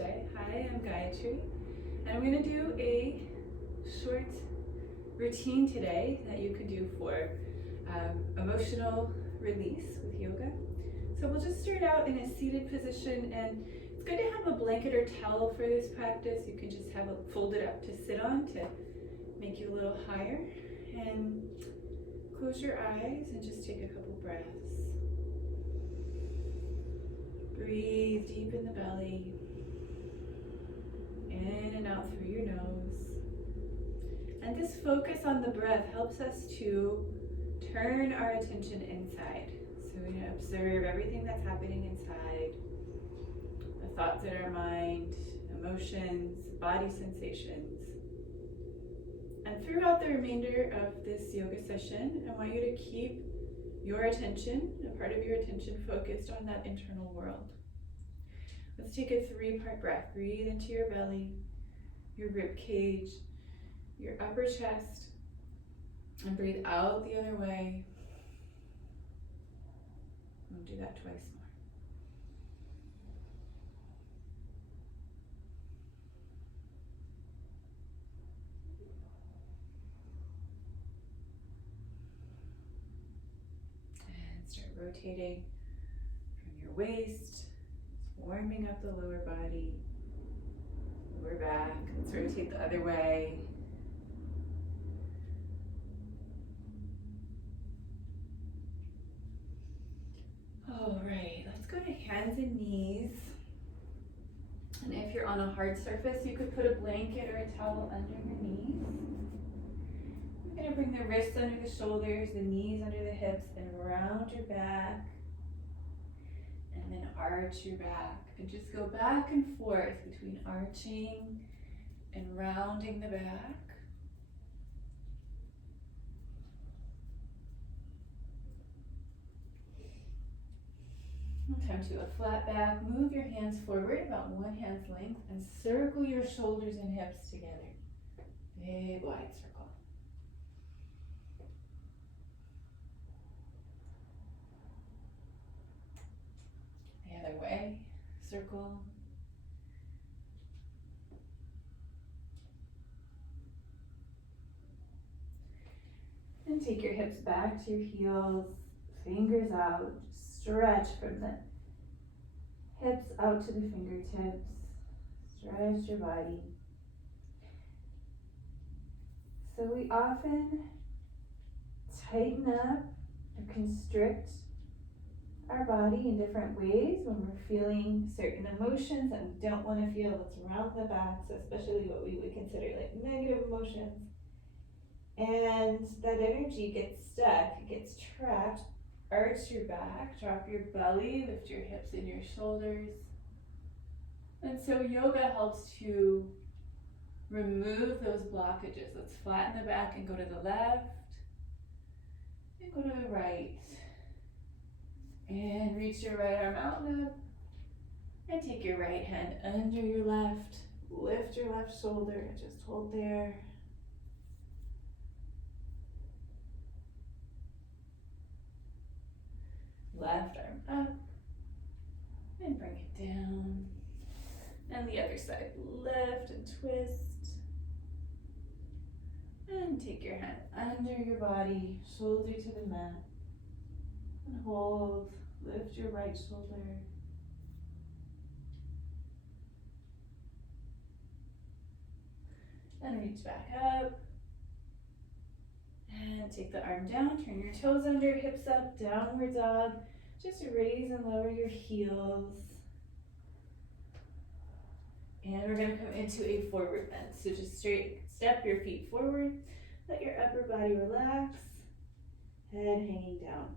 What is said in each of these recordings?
Namaste. Hi, I'm Gayatri, and I'm going to do a short routine today that you could do for emotional release with yoga. So we'll just start out in a seated position, and it's good to have a blanket or towel for this practice. You can just have it folded up to sit on to make you a little higher. And close your eyes and just take a couple breaths. Breathe deep in the belly, in and out through your nose. And this focus on the breath helps us to turn our attention inside. So we're going to observe everything that's happening inside, the thoughts in our mind, emotions, body sensations. And throughout the remainder of this yoga session, I want you to keep your attention, a part of your attention, focused on that internal world. Let's take a 3-part breath. Breathe into your belly, your rib cage, your upper chest, and breathe out the other way. We'll do that twice more. And start rotating from your waist, warming up the lower body, lower back. Let's rotate the other way. All right, let's go to hands and knees. And if you're on a hard surface, you could put a blanket or a towel under your knees. We're gonna bring the wrists under the shoulders, the knees under the hips, and round your back. And then arch your back. And just go back and forth between arching and rounding the back. Come to a flat back. Move your hands forward about 1 hand's length and circle your shoulders and hips together. Big wide circle. The other way, circle. And take your hips back to your heels, fingers out. Stretch from the hips out to the fingertips. Stretch your body. So we often tighten up or constrict our body in different ways when we're feeling certain emotions that we don't want to feel. Let's round the back, so especially what we would consider like negative emotions. And that energy gets stuck, it gets trapped. Arch your back, drop your belly, lift your hips and your shoulders. And so yoga helps to remove those blockages. Let's flatten the back and go to the left and go to the right. And reach your right arm out and up. And take your right hand under your left. Lift your left shoulder and just hold there. Left arm up and bring it down. And the other side, lift and twist. And take your hand under your body, shoulder to the mat. And hold, lift your right shoulder. And reach back up. And take the arm down, turn your toes under, hips up, downward dog. Just raise and lower your heels. And we're gonna come into a forward bend. So just straight step your feet forward, let your upper body relax, head hanging down.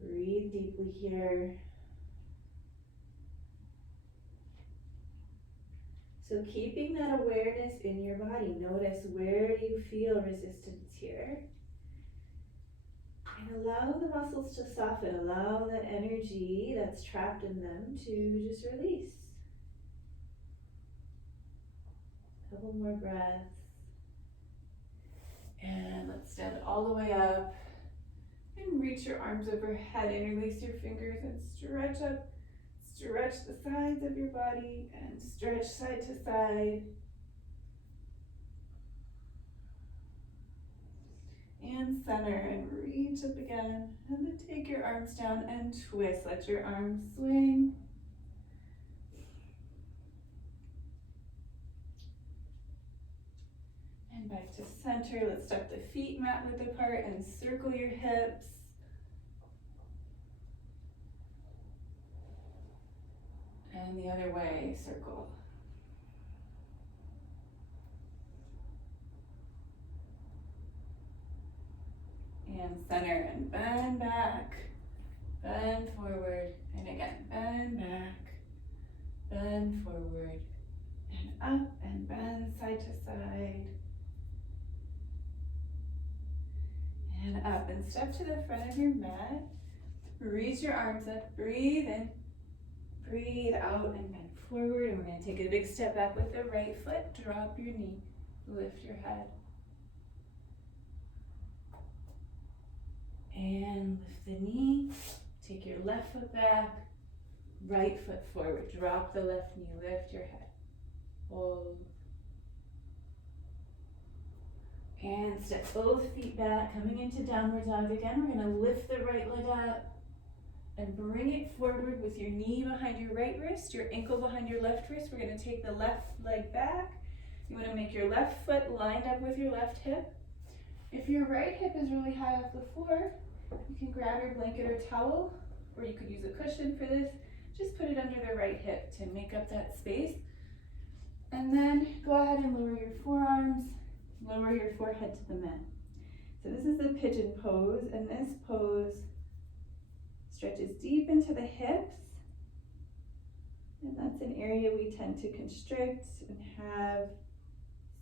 Breathe deeply here. So keeping that awareness in your body, notice where do you feel resistance here? And allow the muscles to soften, allow that energy that's trapped in them to just release. A couple more breaths. And let's stand all the way up and reach your arms overhead, interlace your fingers and stretch up, stretch the sides of your body and stretch side to side. And center and reach up again. And then take your arms down and twist. Let your arms swing. And back to center. Let's step the feet mat width apart and circle your hips. And the other way, circle. And center and bend back, bend forward, and again, bend back, bend forward, and up, and bend side to side. And up, and step to the front of your mat. Reach your arms up, breathe in, breathe out, and bend forward. And we're gonna take a big step back with the right foot, drop your knee, lift your head. And lift the knee, take your left foot back, right foot forward, drop the left knee, lift your head, hold. And step both feet back, coming into downward dog again. We're gonna lift the right leg up and bring it forward with your knee behind your right wrist, your ankle behind your left wrist. We're gonna take the left leg back. You wanna make your left foot lined up with your left hip. If your right hip is really high off the floor, you can grab your blanket or towel, or you could use a cushion for this. Just put it under the right hip to make up that space. And then go ahead and lower your forearms, lower your forehead to the mat. So this is the pigeon pose, and this pose stretches deep into the hips. And that's an area we tend to constrict and have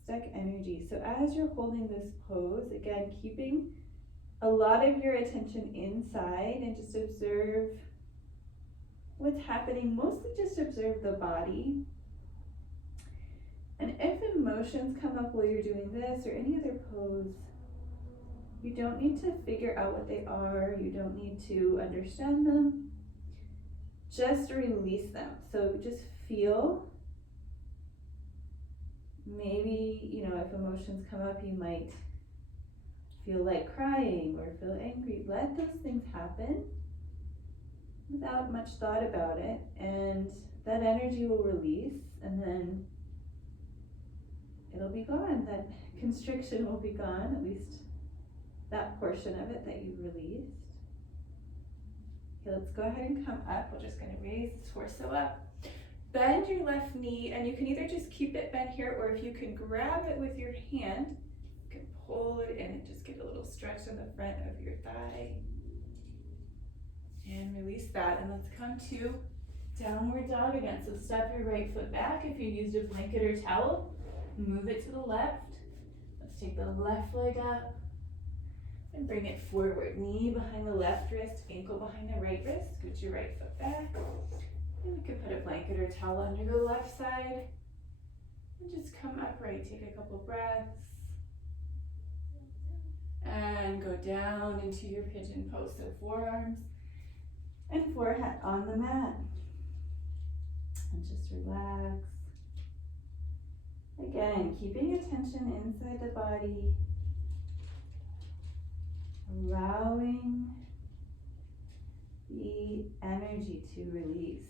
stuck energy. So as you're holding this pose, again, keeping a lot of your attention inside and just observe what's happening. Mostly just observe the body. And if emotions come up while you're doing this or any other pose, you don't need to figure out what they are. You don't need to understand them. Just release them. So just feel. Maybe, if emotions come up, you might feel like crying or feel angry. Let those things happen without much thought about it, and that energy will release, and then it'll be gone. That constriction will be gone, at least that portion of it that you released. Okay, let's go ahead and come up. We're just going to raise the torso up. Bend your left knee, and you can either just keep it bent here, or if you can grab it with your hand, you can pull it in and just get a little stretch on the front of your thigh. And release that, and let's come to downward dog again. So step your right foot back. If you used a blanket or towel, move it to the left. Let's take the left leg up and bring it forward. Knee behind the left wrist, ankle behind the right wrist. Scoot your right foot back. And we can put a blanket or towel under the left side. And just come upright. Take a couple breaths. And go down into your pigeon pose. So forearms and forehead on the mat. And just relax. Again, keeping attention inside the body. Allowing the energy to release.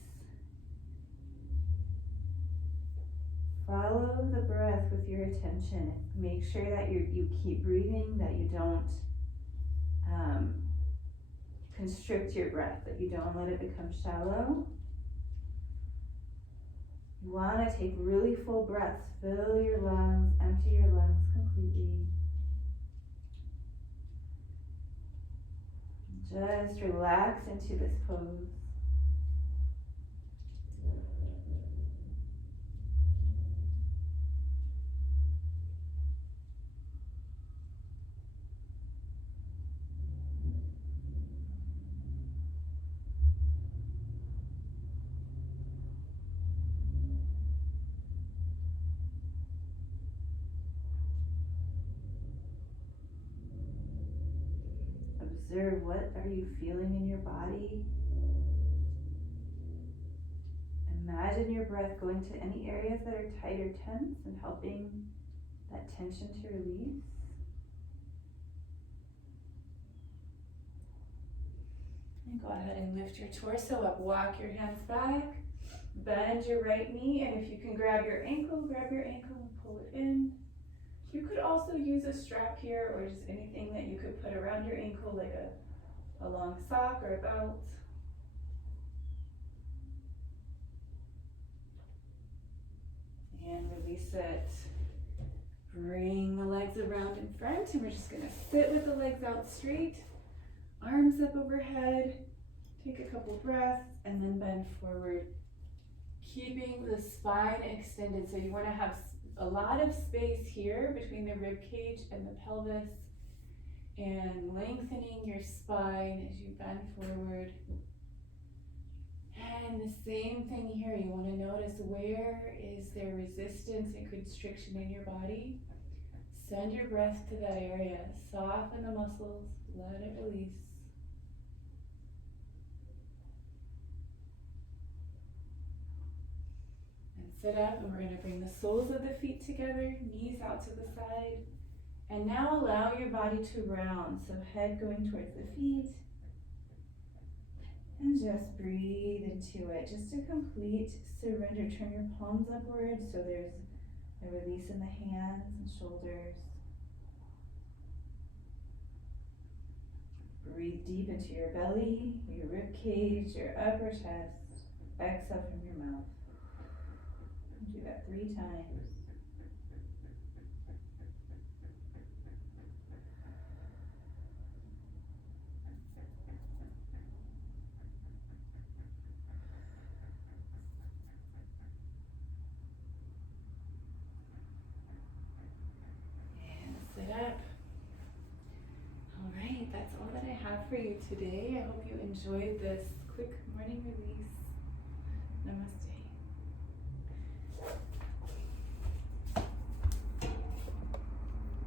Follow the breath with your attention. Make sure that you keep breathing, that you don't constrict your breath, that you don't let it become shallow. You want to take really full breaths. Fill your lungs, empty your lungs completely. Just relax into this pose. Observe, what are you feeling in your body? imagine your breath going to any areas that are tight or tense and helping that tension to release. And go ahead and lift your torso up, walk your hands back, bend your right knee, and if you can grab your ankle and pull it in. You could also use a strap here or just anything that you could put around your ankle, like a long sock or a belt. And release it. Bring the legs around in front, and we're just gonna sit with the legs out straight, arms up overhead, take a couple breaths, and then bend forward, keeping the spine extended. So you wanna have a lot of space here between the rib cage and the pelvis, and lengthening your spine as you bend forward. And the same thing here, you want to notice where is there resistance and constriction in your body. Send your breath to that area, soften the muscles, let it release. And sit up, and we're going to bring the soles of the feet together, knees out to the side. And now allow your body to round, so head going towards the feet. And just breathe into it. Just a complete surrender. Turn your palms upward so there's a release in the hands and shoulders. Breathe deep into your belly, your rib cage, your upper chest. Exhale from your mouth. Do that 3 times. That's all that I have for you today. I hope you enjoyed this quick morning release. Namaste.